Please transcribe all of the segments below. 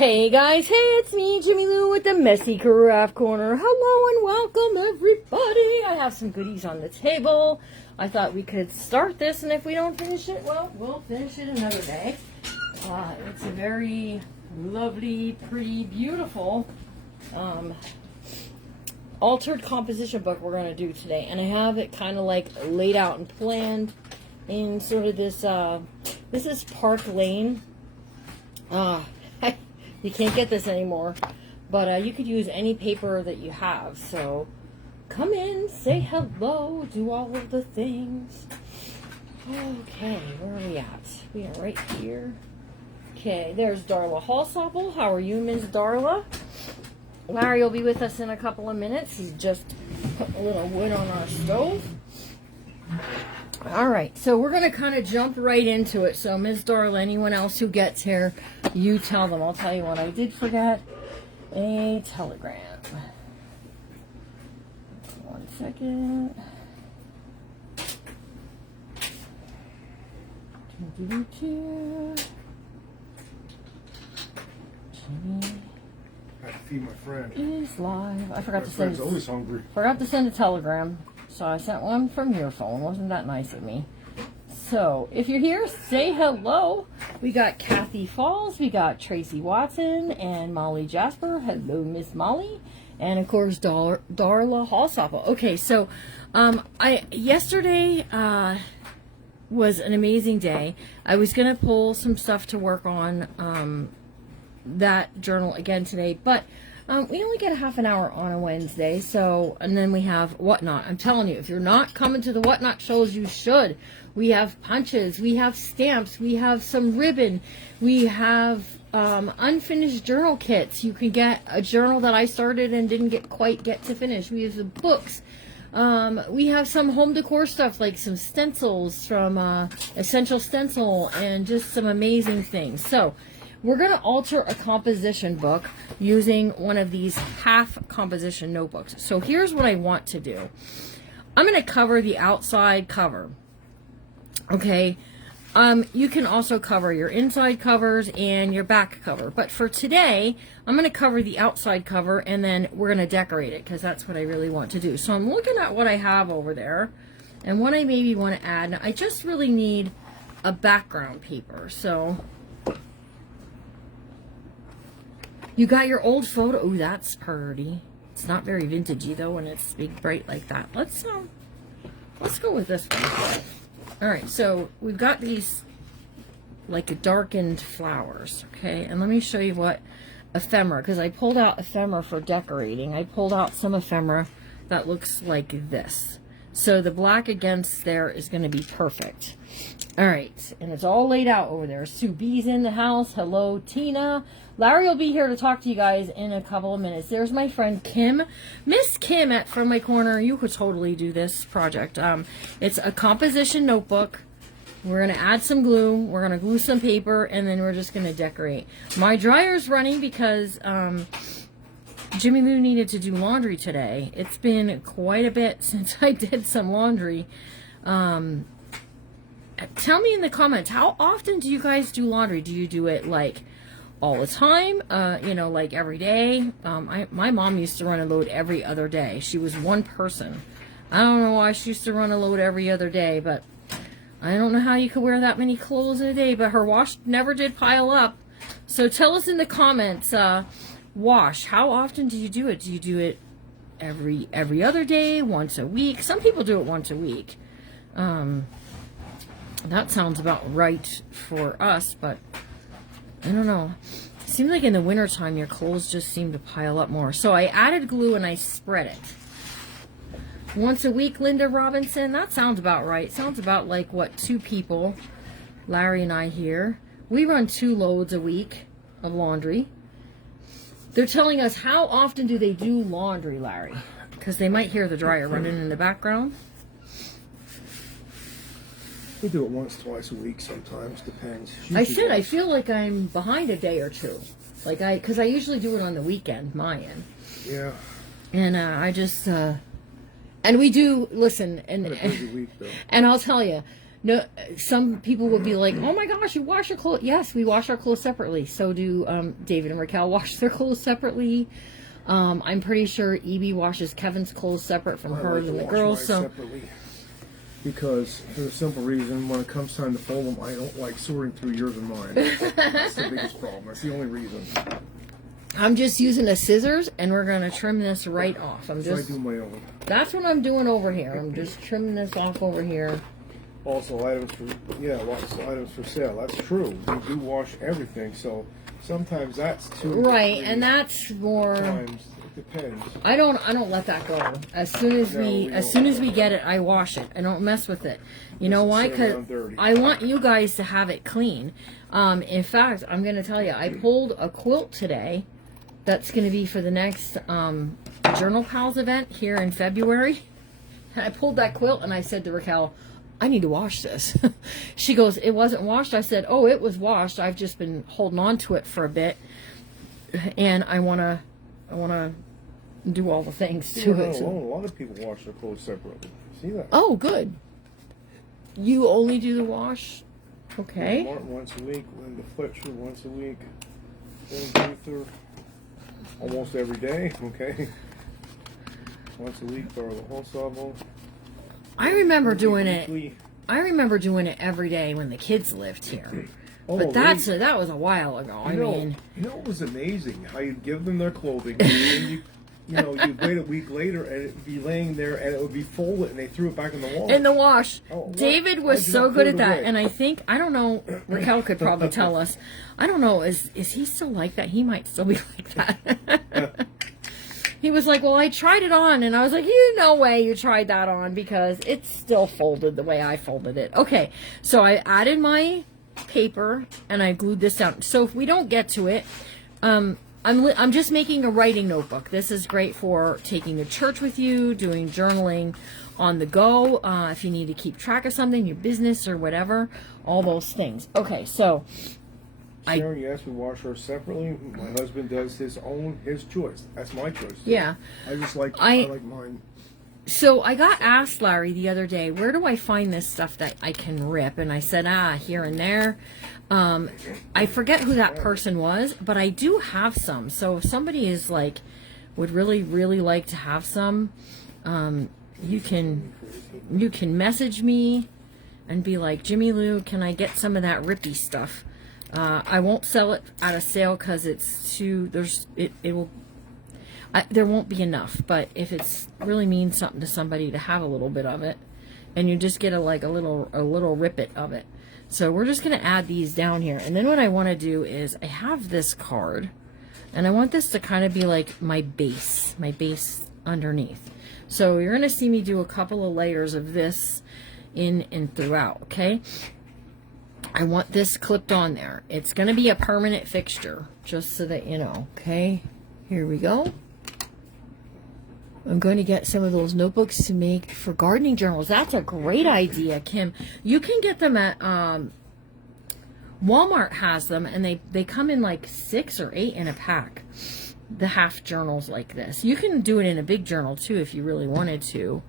Hey guys, hey, it's me, Jimmy Lou with the Messy Craft Corner. Hello and welcome everybody. I have some goodies on the table. I thought we could start this, and if we don't finish it, well, we'll finish it another day. It's a very lovely, pretty, beautiful altered composition book we're going to do today. And I have it kind of like laid out and planned in sort of this, this is Park Lane. You can't get this anymore, but you could use any paper that you have. So come in, say hello, do all of the things. Okay, where are we at? We are right here. Okay, there's Darla Hallsopple. How are you, Ms. Darla? Larry will be with us in a couple of minutes. He's just putting a little wood on our stove. All right, so we're going to kind of jump right into it. So, Ms. Darla, anyone else who gets here, you tell them. I'll tell you what, I did forget a telegram. 1 second. I have to feed my friend. Is live. I forgot My to friend's send. always hungry. Forgot to send a telegram, so I sent one from your phone. Wasn't that nice of me? So, if you're here, say hello. We got Kathy Falls, we got Tracy Watson, and Molly Jasper. Hello, Miss Molly. And, of course, Darla Hallsopple. Okay, so, yesterday was an amazing day. I was going to pull some stuff to work on that journal again today, but we only get a half an hour on a Wednesday, so, and then we have Whatnot. I'm telling you, if you're not coming to the Whatnot shows, you should. We have punches, we have stamps, we have some ribbon, we have unfinished journal kits. You can get a journal that I started and didn't quite get to finish. We have the books. We have some home decor stuff, like some stencils from Essential Stencil, and just some amazing things. So, we're going to alter a composition book using one of these half composition notebooks. So here's what I want to do. I'm going to cover the outside cover. Okay. You can also cover your inside covers and your back cover. But for today, I'm going to cover the outside cover, and then we're going to decorate it because that's what I really want to do. So I'm looking at what I have over there and what I maybe want to add. Now, I just really need a background paper. So you got your old photo. Oh, that's pretty. It's not very vintagey though when it's big bright like that. Let's go with this one. All right, so we've got these like darkened flowers, okay? And let me show you what ephemera, because I pulled out ephemera for decorating. I pulled out some ephemera that looks like this. So the black against there is going to be perfect. All right, and it's all laid out over there. Sue B's in the house. Hello, Tina. Larry will be here to talk to you guys in a couple of minutes. There's my friend Kim. Miss Kim at From My Corner. You could totally do this project. It's a composition notebook. We're going to add some glue. We're going to glue some paper, and then we're just going to decorate. My dryer's running because Jimmy Lou needed to do laundry today. It's been quite a bit since I did some laundry. Tell me in the comments, how often do you guys do laundry? Do you do it like all the time? You know, like every day? My mom used to run a load every other day. She was one person. I don't know why she used to run a load every other day, but I don't know how you could wear that many clothes in a day, but her wash never did pile up. So tell us in the comments, wash, how often do you do it? Do you do it every other day, once a week? Some people do it once a week. That sounds about right for us, but I don't know. It seems like in the wintertime your clothes just seem to pile up more. So I added glue and I spread it. Once a week, Linda Robinson. That sounds about right. Sounds about like what, 2 people, Larry and I here. We run 2 loads a week of laundry. They're telling us, how often do they do laundry, Larry? Because they might hear the dryer running in the background. We do it once, twice a week sometimes, depends. I said I feel like I'm behind a day or 2. Like because I usually do it on the weekend, my end. Yeah. And I just, and we do, listen, and, What a busy week, though. and I'll tell you, No, some people would be like, "Oh my gosh, you wash your clothes." Yes, we wash our clothes separately. So do David and Raquel wash their clothes separately. I'm pretty sure Evie washes Kevin's clothes separate from I her like to and the wash girls. mine So separately. Because for the simple reason, when it comes time to fold them, I don't like sorting through yours and mine. That's the biggest problem. That's the only reason. I'm just using the scissors, and we're gonna trim this right off. I'm So I just do my own. that's what I'm doing over here. I'm just trimming this off over here. Also, items for lots of items for sale. That's true. We do wash everything, so sometimes that's two. Right, three and that's more. times. It depends. I don't let that go. As soon as No, we as don't. soon as we get it, I wash it. I don't mess with it. You know why? Doesn't sit Because around dirty. I want you guys to have it clean. In fact, I'm going to tell you, I pulled a quilt today. That's going to be for the next Journal Pals event here in February. And I pulled that quilt and I said to Raquel, I need to wash this. She goes, it wasn't washed. I said, oh, it was washed. I've just been holding on to it for a bit. And I want to do all the things to You're not it. alone. A lot of people wash their clothes separately. See that? Oh, good. You only do the wash? Okay. Martin once a week. Linda Fletcher once a week. Linda Luther almost every day. Okay. Once a week for the whole sabo. I remember doing it. Weekly. I remember doing it every day when the kids lived here. Oh, But that was a while ago. I mean, you know, it was amazing how you'd give them their clothing, and then you'd wait a week later, and it'd be laying there, and it would be folded, and they threw it back in the wash. in the wash. Oh, what? David was I did so not good throw at it that, away. and I don't know. Raquel could probably tell us. I don't know. Is he still like that? He might still be like that. He was like, well, I tried it on, and I was like, no way you tried that on, because it's still folded the way I folded it. Okay, so I added my paper and I glued this down. So if we don't get to it, I'm just making a writing notebook. This is great for taking to church with you, doing journaling on the go, if you need to keep track of something, your business or whatever, all those things. Okay, so Sharon, you asked me to wash her separately. My husband does his choice. That's my choice. yeah. I just I like mine. So I got asked, Larry, the other day, where do I find this stuff that I can rip? And I said, here and there. I forget who that person was, but I do have some. So if somebody is like, would really, really like to have some, you can message me and be like, Jimmy Lou, can I get some of that rippy stuff? I won't sell it at a sale because it's too, there won't be enough, but if it's really means something to somebody to have a little bit of it, and you just get a little rippet of it. So we're just going to add these down here. And then what I want to do is I have this card, and I want this to kind of be like my base underneath. So you're going to see me do a couple of layers of this in and throughout, okay? I want this clipped on there. It's going to be a permanent fixture, just so that you know, okay? Here we go. I'm going to get some of those notebooks to make for gardening journals. That's a great idea, Kim. You can get them at Walmart has them, and they come in like 6 or 8 in a pack. The half journals like this. You can do it in a big journal too if you really wanted to.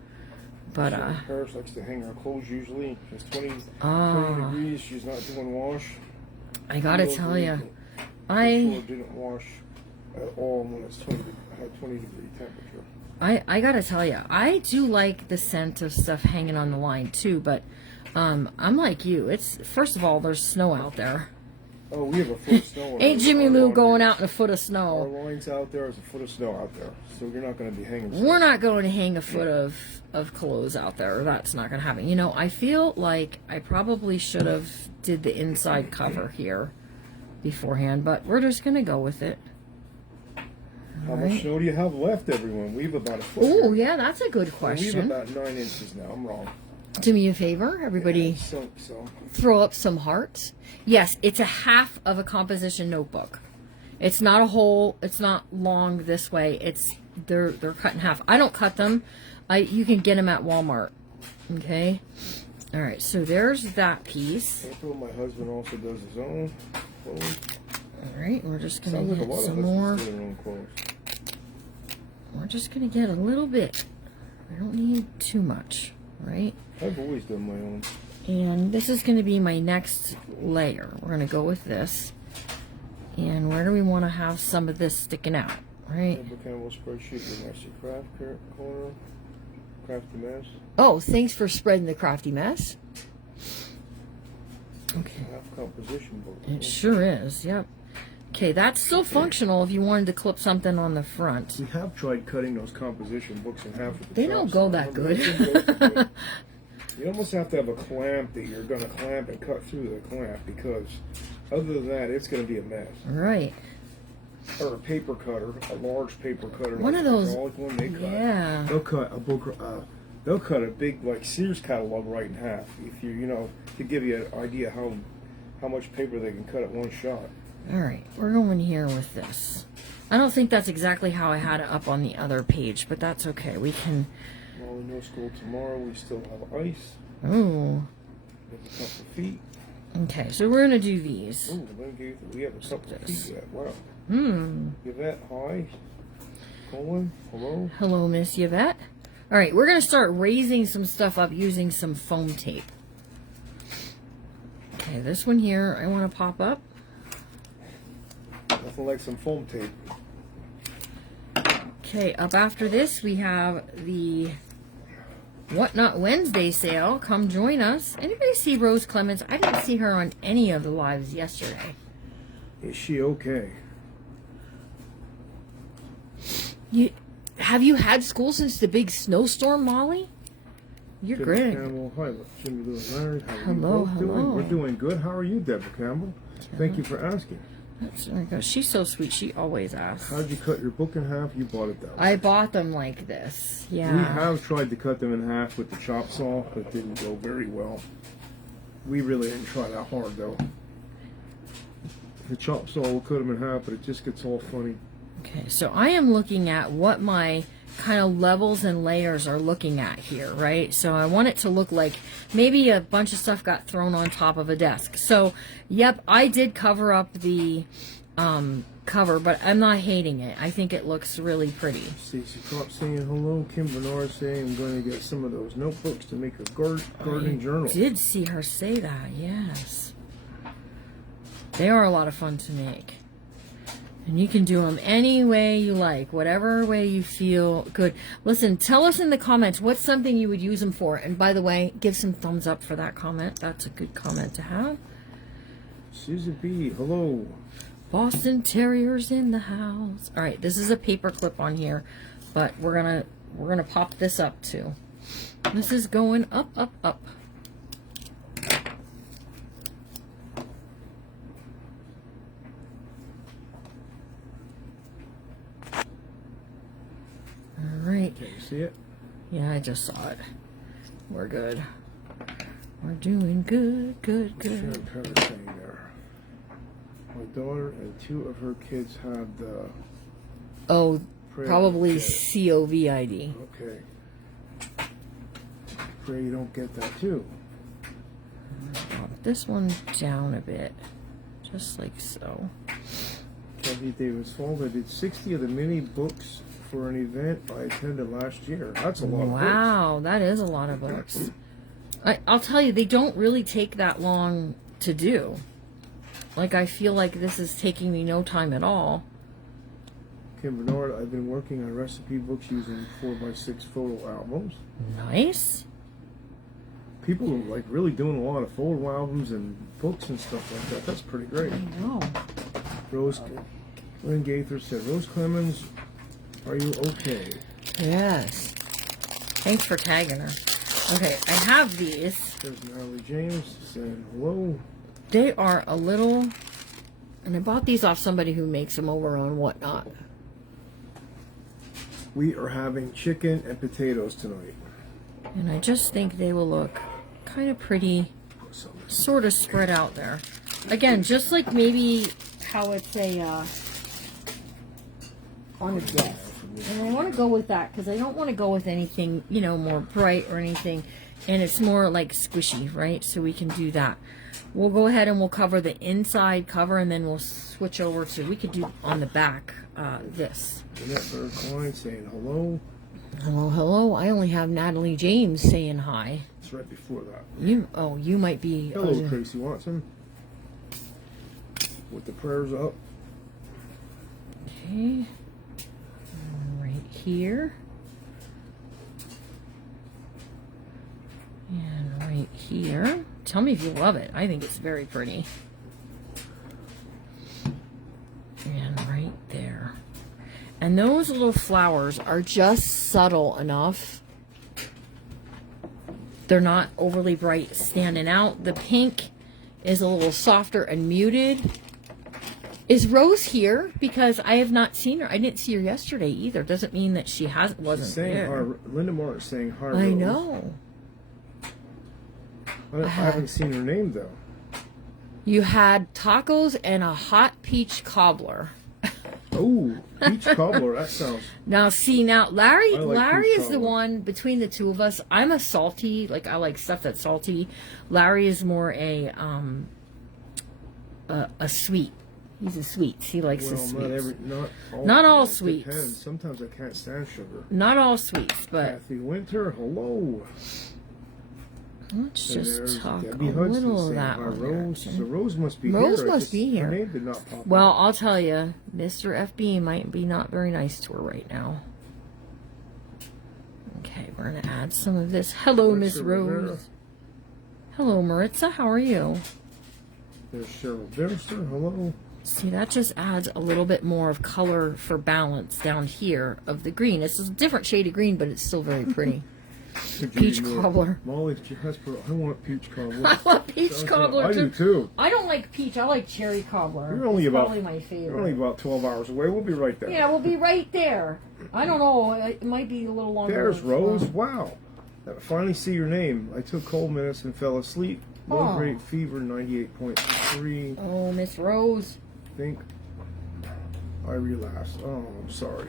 But Paris likes to hang her clothes usually. It's 20 degrees. She's not doing wash. I gotta tell you, I didn't wash at all when it's 20 degree temperature. I gotta tell you, I do like the scent of stuff hanging on the line too, but I'm like you. It's first of all, there's snow out there. Oh, we have a foot of snow. Ain't Jimmy Lou laundry. going out in a foot of Our snow? lines out there is a foot of snow out there, so you're not going to be hanging. We're not going to hang a foot of clothes out there. That's not going to happen. You know, I feel like I probably should have did the inside cover here beforehand, but we're just going to go with it. How much snow do you have left, everyone? We have about a foot. Oh, here. yeah, that's a good We have question. about 9 inches now. I'm wrong. Do me a favor, everybody. So. Throw up some hearts. Yes, it's a half of a composition notebook. It's not a whole. It's not long this way. It's they're cut in half. I don't cut them. You can get them at Walmart. Okay. All right. So there's that piece. April, my husband also does his own clothes. All right. We're just gonna Sounds like a get lot of some husbands more. do their own clothes. We're just gonna get a little bit. I don't need too much. Right. I've always done my own. And this is going to be my next layer. We're going to go with this. And where do we want to have some of this sticking out, right? Deborah Campbell spreadsheet, the Nasty Craft corner, Crafty Mess. Oh, thanks for spreading the crafty mess. Okay. Half composition book. It sure is, yep. Okay, that's still functional if you wanted to clip something on the front. We have tried cutting those composition books in half with the They don't chops. go that good. You almost have to have a clamp that you're going to clamp and cut through the clamp, because other than that, it's going to be a mess. Right. Or a paper cutter, a large paper cutter. One like of those- the hydraulic one they cut. Yeah. They'll cut a book. They'll cut a big, like, Sears catalog right in half. If you know, to give you an idea how much paper they can cut at one shot. All right, we're going here with this. I don't think that's exactly how I had it up on the other page, but that's okay. We can. Well, no school tomorrow. We still have ice. Oh. We have a couple feet. Okay, so we're gonna do these. Ooh, we have a couple This. feet yet. Wow. Yvette, hi. Colin, hello. Hello, Miss Yvette. All right, we're gonna start raising some stuff up using some foam tape. Okay, this one here I want to pop up. Nothing like some foam tape. Okay, up after this we have the Whatnot Wednesday sale. Come join us. Anybody see Rose Clements? I didn't see her on any of the lives yesterday. Is she okay? Have you had school since the big snowstorm, Molly? You're Deborah great. Campbell, hi, Jimmy Lewis Leonard. How are Hello, you both doing? hello. We're doing good. How are you, Deborah Campbell? Thank you for asking. That's oh my gosh, she's so sweet. She always asks. How'd you cut your book in half? You bought it that way. I bought them like this. Yeah. We have tried to cut them in half with the chop saw, but it didn't go very well. We really didn't try that hard, though. The chop saw will cut them in half, but it just gets all funny. Okay, so I am looking at what my kind of levels and layers are looking at here, right? So I want it to look like maybe a bunch of stuff got thrown on top of a desk. So, yep, I did cover up the cover, but I'm not hating it. I think it looks really pretty. Stacey Kopp saying hello. Kim Bernard saying I'm going to get some of those notebooks to make a gardening journal. I did see her say that, yes. They are a lot of fun to make. And you can do them any way you like, whatever way you feel good. Listen, tell us in the comments what's something you would use them for. And by the way, give some thumbs up for that comment. That's a good comment to have. Susan B, hello. Boston Terriers in the house. All right, this is a paper clip on here, but we're gonna pop this up too. This is going up, up, up. Right. Can you see it? Yeah, I just saw it. We're good. We're doing good, good, Sharon good. Perry saying there. My daughter and two of her kids have the Oh, prayer. probably Okay. COVID. Okay. Pray you don't get that too. Drop this one down a bit, just like so. Kathy Davis Falls, I did 60 of the mini books for an event I attended last year. That's a lot of books. Wow, that is a lot of books. I'll tell you, they don't really take that long to do. Like, I feel like this is taking me no time at all. Kim Bernard, I've been working on recipe books using 4x6 photo albums. Nice. People are like really doing a lot of photo albums and books and stuff like that. That's pretty great. I know. Rose, Lynn Gaither said, Rose Clemens, are you okay? Yes. Thanks for tagging her. Okay, I have these. There's Natalie James saying hello. They are a little, and I bought these off somebody who makes them over on Whatnot. We are having chicken and potatoes tonight. And I just think they will look kind of pretty, sort of spread out there. Again, just like maybe how it's a, on a desk. And I want to go with that because I don't want to go with anything, you know, more bright or anything. And it's more like squishy, right? So we can do that. We'll go ahead and we'll cover the inside cover and then we'll switch over to, we could do on the back, this. Jeanette Berg Klein saying hello. Hello, hello. I only have Natalie James saying hi. It's right before that. You might be. Hello, Tracy Watson. With the prayers up. Okay. Right here. And right here. Tell me if you love it. I think it's very pretty. And right there. And those little flowers are just subtle enough. They're not overly bright standing out. The pink is a little softer and muted. Is Rose here? Because I have not seen her. I didn't see her yesterday either. Doesn't mean that she wasn't She's saying there. hi, Linda Martin's saying hi. I Rose. know. I haven't seen her name though. You had tacos and a hot peach cobbler. Oh, peach cobbler. That sounds. Now, Larry I like Larry peach is the cobbler. one between the two of us. I'm a salty, I like stuff that's salty. Larry is more a sweet. He's a sweet. He likes the sweets. Not all it sweets. Depends. Sometimes I can't stand sugar. Not all sweets, but Kathy Winter, hello. let's And just there's talk Debbie a Hudson little of saying that hi, one. Rose. there. So Rose must be Rose here. must be here. Her name did not pop Well, up. I'll tell you, Mr. FB might be not very nice to her right now. Okay, we're going to add some of this. Hello, Miss Maritza Rose. Rivera. Hello, Maritza. How are you? There's Cheryl Derster, hello. See, that just adds a little bit more of color for balance down here of the green. It's a different shade of green, but it's still very pretty. Could Peach you more- cobbler. Molly Hesper, I want peach cobbler. I love peach Sounds cobbler, good. I do too. I don't like peach. I like cherry cobbler. You're only It's about- probably my favorite. You're only about 12 hours away. We'll be right there. Yeah, we'll be right there. I don't know. It might be a little longer. There's as Rose. well. Wow. I finally see your name. I took cold minutes and fell asleep. Low Oh. grade fever, 98.3. Oh, Miss Rose. I think I relapsed. Oh, I'm sorry.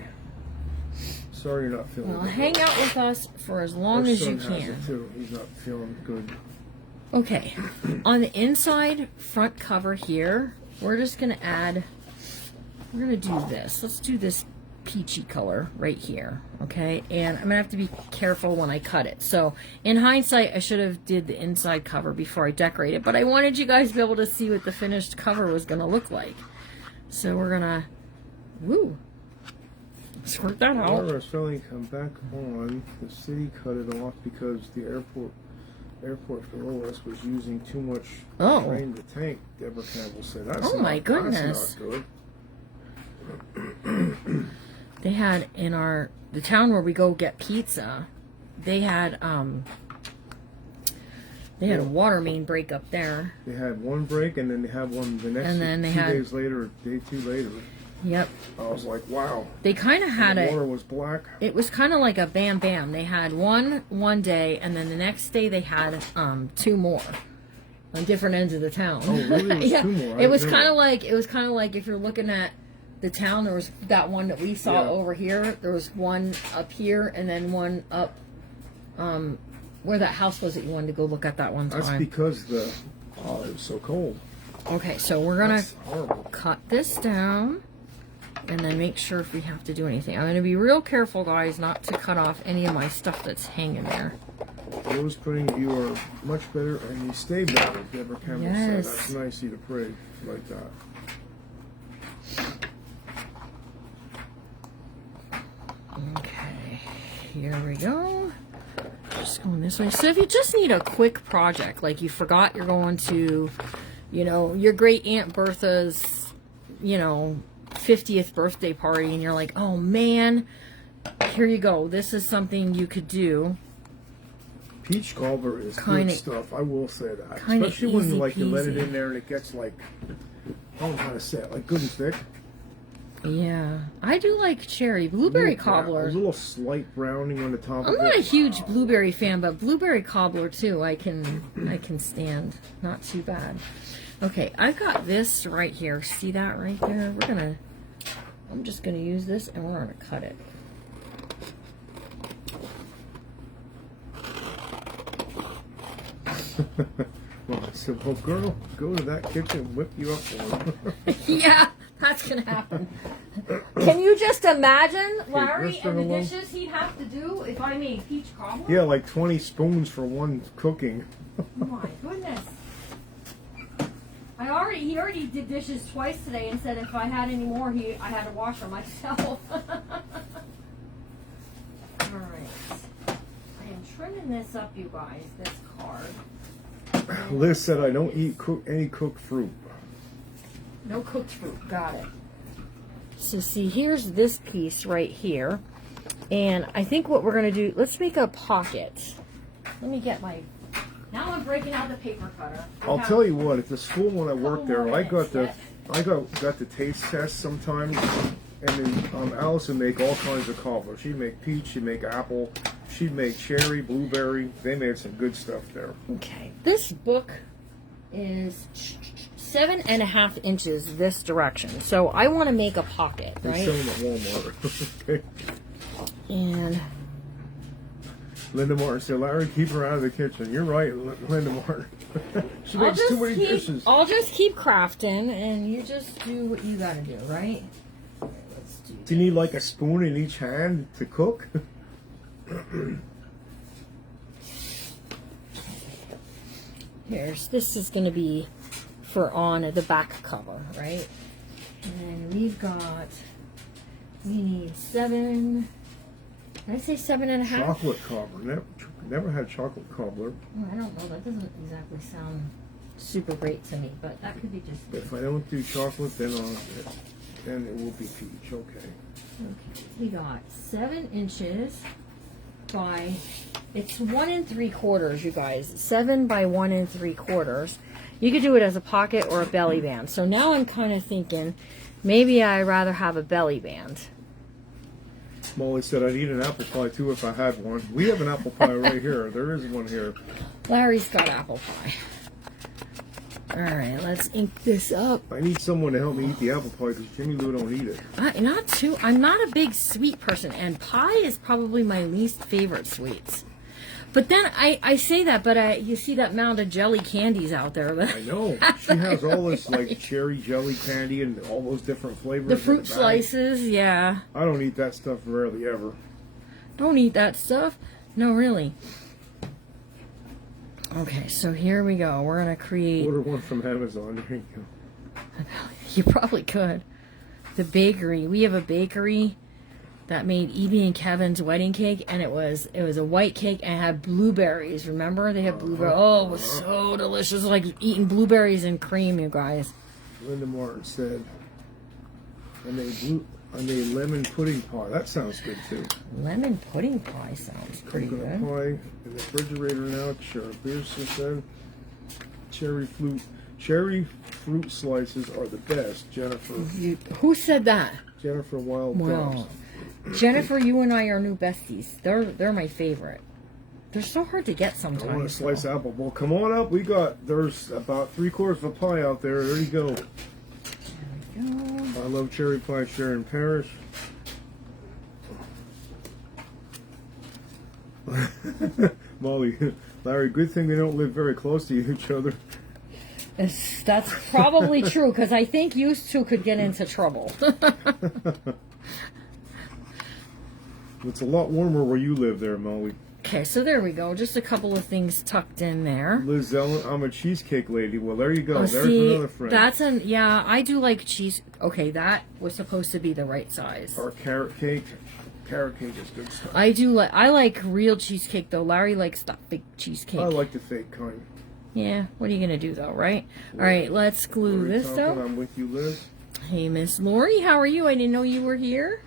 Sorry you're not feeling Well, good. hang out with us for as long Our as you son has can. it too. He's not feeling good. Okay. On the inside front cover here, we're just going to add, we're going to do this. Let's do this peachy color right here. Okay. And I'm going to have to be careful when I cut it. So in hindsight, I should have did the inside cover before I decorate it, but I wanted you guys to be able to see what the finished cover was going to look like. So we're going to, squirt that out. Water is finally come back on. The city cut it off because the airport below us was using too much Oh. drain the tank. Deborah Campbell said. That's Oh, my goodness. That's not good. They had in the town where we go get pizza, they had a water main break up there. They had one break and then they had one the next And then they 2 had- days later, day 2 later. Yep. I was like, wow. They kind of had The it. water was black. It was kind of like a bam bam. They had one day, and then the next day they had two more on different ends of the town. Oh, really? It was Yeah. two more. I It was didn't know kind of like if you're looking at the town, there was that one that we saw Yeah. over here. There was one up here, and then one up where that house was that you wanted to go look at that one That's time. because it was so cold. Okay, so we're gonna That's horrible. cut this down and then make sure if we have to do anything. I'm going to be real careful, guys, not to cut off any of my stuff that's hanging there. Rose pudding, you are much better and you stay better, Deborah Campbell said. Yes. That's nice of you to pray like that. Okay, here we go. Just going this way. So if you just need a quick project, like you forgot you're going to, your great Aunt Bertha's, 50th birthday party, and you're like, oh man, here you go. This is something you could do. Peach cobbler is Kinda- good stuff, I will say that. kinda Especially when easy you let it peasy. in there and it gets I don't know how to say it, good and thick. Yeah, I do like cherry. Blueberry A cobbler. little slight browning on the top I'm of not a it. huge blueberry fan, but blueberry cobbler too, I can stand. Not too bad. Okay, I've got this right here. See that right there? I'm just gonna use this and we're gonna cut it. Well, I said, well, girl, go to that kitchen and whip you up one. Yeah, That's gonna happen. Can you just imagine, Larry, rest and the her alone. dishes he'd have to do if I made peach cobbler? Yeah, like 20 spoons for one cooking. Oh my goodness. He already did dishes twice today and said if I had any more, I had to wash them myself. Alright. I am trimming this up, you guys, this card. Liz said I don't eat any cooked fruit. No cooked fruit. Got it. So see, here's this piece right here. And I think what we're going to do, let's make a pocket. Let me get my... Now I'm breaking out the paper cutter. I'll tell you what, at the school when I worked there, more I got minutes got the taste test sometimes, and then Allison make all kinds of cobbler. She'd make peach, she'd make apple, she'd make cherry, blueberry. They made some good stuff there. Okay. This book is 7.5 inches this direction. So I want to make a pocket, They right? sell them at Walmart. Okay. And Linda Martin said, Larry, keep her out of the kitchen. You're right, Linda Martin. She makes too many dishes. I'll just keep crafting, and you just do what you gotta do, right? All right, let's do. Do you need like a spoon in each hand to cook? This is gonna be for on the back cover, right? And we need 7. Did I say 7.5? Chocolate cobbler. Never had chocolate cobbler. Oh, I don't know. That doesn't exactly sound super great to me, but that could be just. If I don't do chocolate, then it will be peach. Okay. Okay, we got 7 inches by. It's 1 3/4, you guys. 7 by 1 3/4. You could do it as a pocket or a belly band. So now I'm kind of thinking, maybe I'd rather have a belly band. Molly said I'd eat an apple pie too if I had one. We have an apple pie right here. There is one here. Larry's got apple pie. All right, let's ink this up. I need someone to help me eat the apple pie because Jimmy Lou don't eat it. I'm not a big sweet person, and pie is probably my least favorite sweets. But then I say that, but you see that mound of jelly candies out there. I know. She has all this like cherry jelly candy and all those different flavors. The in fruit a bag. slices, yeah. I don't eat that stuff rarely ever. Don't eat that stuff. No, really. Okay, so here we go. We're gonna create. Order one from Amazon. There you go. You probably could. The bakery. We have a bakery that made Evie and Kevin's wedding cake, and it was a white cake and it had blueberries. Remember, they had blueberries. Oh, it was so delicious, like eating blueberries and cream, you guys. Linda Martin said, I made lemon pudding pie. That sounds good too. Lemon pudding pie sounds pretty Coconut good. pie in the refrigerator now. Cheryl Pearson said, cherry fruit slices are the best. Who said that? Jennifer Wild. Wow. Jennifer, you and I are new besties. They're my favorite. They're so hard to get sometimes. I want a slice apple bowl. Come on up. There's about 3/4 of a pie out there. There you go. There we go. I love cherry pie, Sharon Parrish. Molly, Larry, good thing they don't live very close to each other. That's probably true, because I think you two could get into trouble. It's a lot warmer where you live there, Molly. Okay, so there we go. Just a couple of things tucked in there. Liz Ellen, I'm a cheesecake lady. Well, there you go. Oh, There's see, another friend. yeah, I do like cheese. Okay, that was supposed to be the right size. Or carrot cake. Carrot cake is good stuff. I like real cheesecake, though. Larry likes that fake cheesecake. I like the fake kind. Yeah, what are you going to do, though, right? All right, let's glue Lori this Thompson, up. I'm with you, Liz. Hey, Miss Lori, how are you? I didn't know you were here.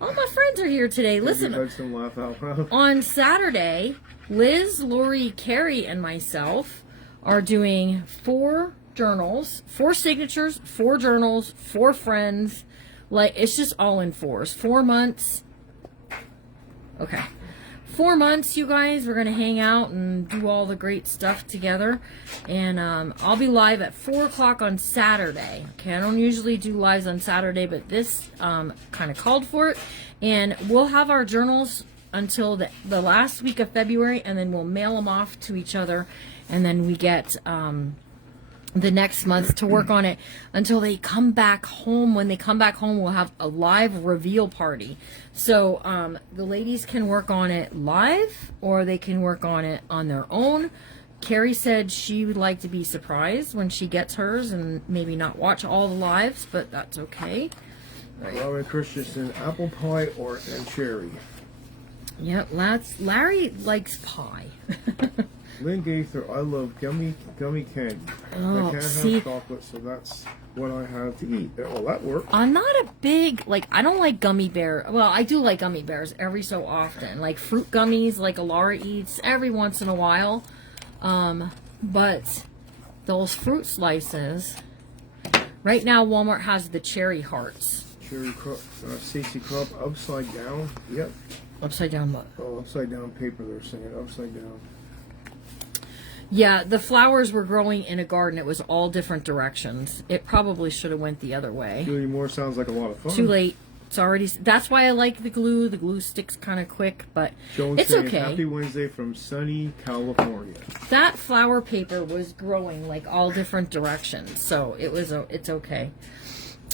All my friends are here today. Listen, Maybe Hudson laugh out loud. on Saturday, Liz, Lori, Carrie, and myself are doing 4 journals, 4 signatures, 4 journals, 4 friends. Like, it's just all in 4s. 4 months. Okay. 4 months, you guys. We're going to hang out and do all the great stuff together. And I'll be live at 4 o'clock on Saturday. Okay, I don't usually do lives on Saturday, but this kind of called for it. And we'll have our journals until the last week of February, and then we'll mail them off to each other. And then we get the next month to work on it until they come back home. When they come back home, we'll have a live reveal party. So the ladies can work on it live, or they can work on it on their own. Carrie said she would like to be surprised when she gets hers and maybe not watch all the lives, but that's okay. Robin Christensen, apple pie and cherry. Yep, Larry likes pie. Lynn Gaither, I love gummy candy. Oh, I can't see, have chocolate, so that's what I have to eat. Well, that worked. I'm not a big, like, I don't like gummy bear. Well, I do like gummy bears every so often. Like fruit gummies, like Alara eats every once in a while. But those fruit slices, right now Walmart has the cherry hearts. Cherry Stacy Crop, upside down. Yep. Upside down what? Oh, upside down paper, they're saying. Upside down. Yeah, the flowers were growing in a garden. It was all different directions. It probably should have went the other way. Doing more sounds like a lot of fun. Too late. It's already. That's why I like the glue. The glue sticks kind of quick, but Joan it's saying, okay. Happy Wednesday from sunny California. That flower paper was growing like all different directions, so it's okay.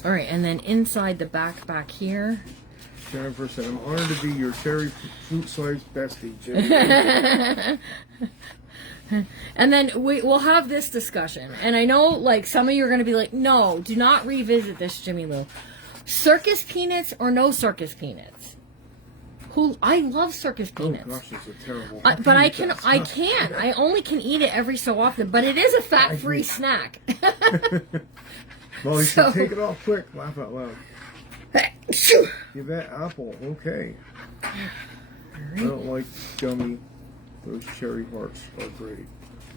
All right, and then inside the back here. Jennifer said, I'm honored to be your cherry fruit slice bestie, Jennifer. And then we'll have this discussion. And I know, like, some of you are going to be like, no, do not revisit this, Jimmy Lou. Circus peanuts or no circus peanuts? I love circus peanuts. Oh gosh, it's a terrible. But I can't. I only can eat it every so often. But it is a fat-free snack. Well, you should take it off quick. Laugh out loud. Give that apple. Okay. I don't like gummy. Those cherry hearts are great.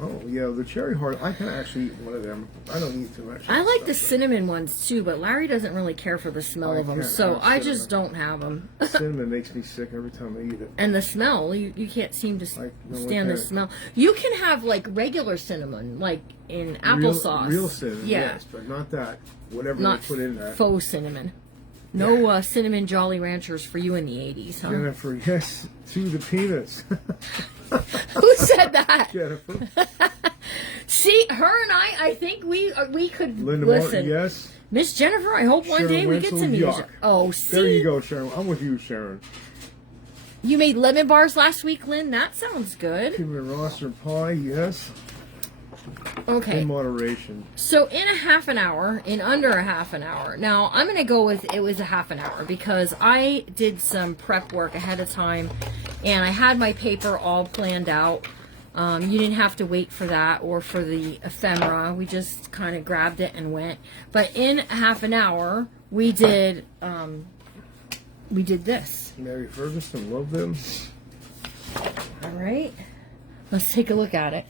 Oh, yeah, the cherry heart, I can actually eat one of them. I don't eat too much. I like the cinnamon ones too, but Larry doesn't really care for the smell of them, so I just don't have them. Cinnamon makes me sick every time I eat it. And the smell, you can't seem to stand the smell. You can have like regular cinnamon, like in applesauce. Real cinnamon, yes, but not that. Whatever not they put in that. Faux cinnamon. No cinnamon Jolly Ranchers for you in the 80s, huh? Jennifer, yes, to the peanuts. Who said that? Jennifer. See, her and I think we could Linda listen. Martin, yes. Miss Jennifer, I hope one Sharon day we get Wenzel, some music. yuck. Oh, see? There you go, Sharon. I'm with you, Sharon. You made lemon bars last week, Lynn? That sounds good. Kimberly Roster pie, yes. Okay. In moderation. So in under a half an hour. Now, I'm going to go with it was a half an hour because I did some prep work ahead of time and I had my paper all planned out. You didn't have to wait for that or for the ephemera. We just kind of grabbed it and went. But in half an hour, we did this. Mary Ferguson, love them. All right. Let's take a look at it.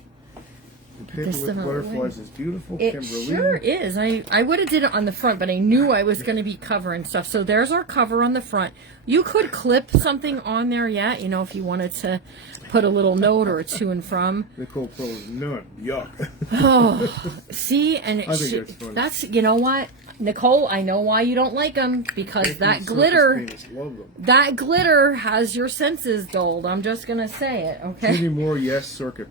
The paper with butterflies is beautiful. It Kimberly. sure is. I would have did it on the front, but I knew I was going to be covering stuff. So there's our cover on the front. You could clip something on there yet, if you wanted to put a little note or a to and from. Nicole Pearl's none. Yuck. Oh, see, and I think it's funny. that's you know what, Nicole, I know why you don't like them because that glitter, love them. that glitter has your senses dulled. I'm just gonna say it, okay? Any more? Yes, circus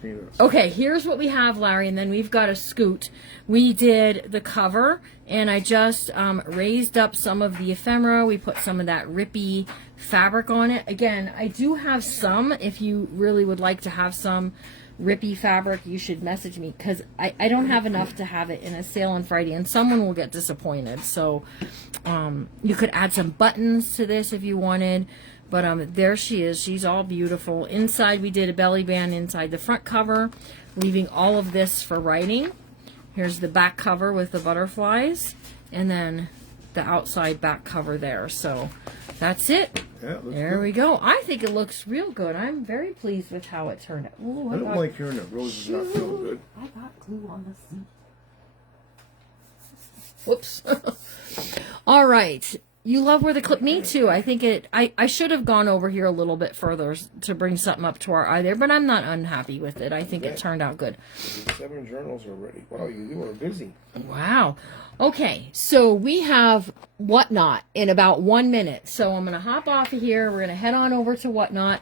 peanuts. Okay, here's what we have, Larry, and then we've got a scoot. We did the cover, and I just raised up some of the ephemera. We put some of that rippy fabric on it. Again, I do have some. If you really would like to have some rippy fabric, you should message me because I don't have enough to have it in a sale on Friday, and someone will get disappointed. So you could add some buttons to this if you wanted. But there she is. She's all beautiful. Inside, we did a belly band inside the front cover, leaving all of this for writing. Here's the back cover with the butterflies, and then the outside back cover there. So that's it. Yeah, there we go. I think it looks real good. I'm very pleased with how it turned out. Ooh, I don't like hearing that Rose is not feeling good. I got glue on the seat. Whoops. All right. You love where the clip, me too. I think I should have gone over here a little bit further to bring something up to our eye there, but I'm not unhappy with it. I think it turned out good. 7 journals already. Wow, you are busy. Wow. Okay, so we have Whatnot in about 1 minute. So I'm going to hop off of here. We're going to head on over to Whatnot.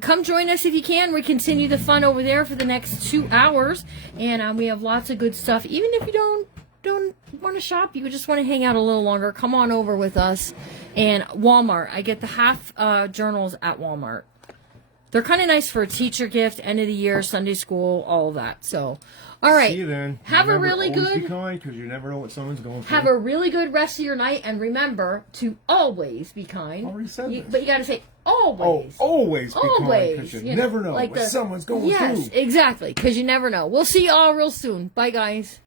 come join us if you can. We continue the fun over there for the next 2 hours, and we have lots of good stuff. Even if you don't want to shop, you just want to hang out a little longer, come on over with us. And Walmart, I get the half journals at Walmart. They're kind of nice for a teacher gift, end of the year, Sunday school, all of that. So, all right. See you then. Have a really always good. Be kind, because you never know what someone's going through. Have a really good rest of your night, and remember to always be kind. Already said this. But you got to say always. Always be kind, Always. because you You know, never know like what someone's going Yes, through. exactly, because you never know. We'll see you all real soon. Bye, guys.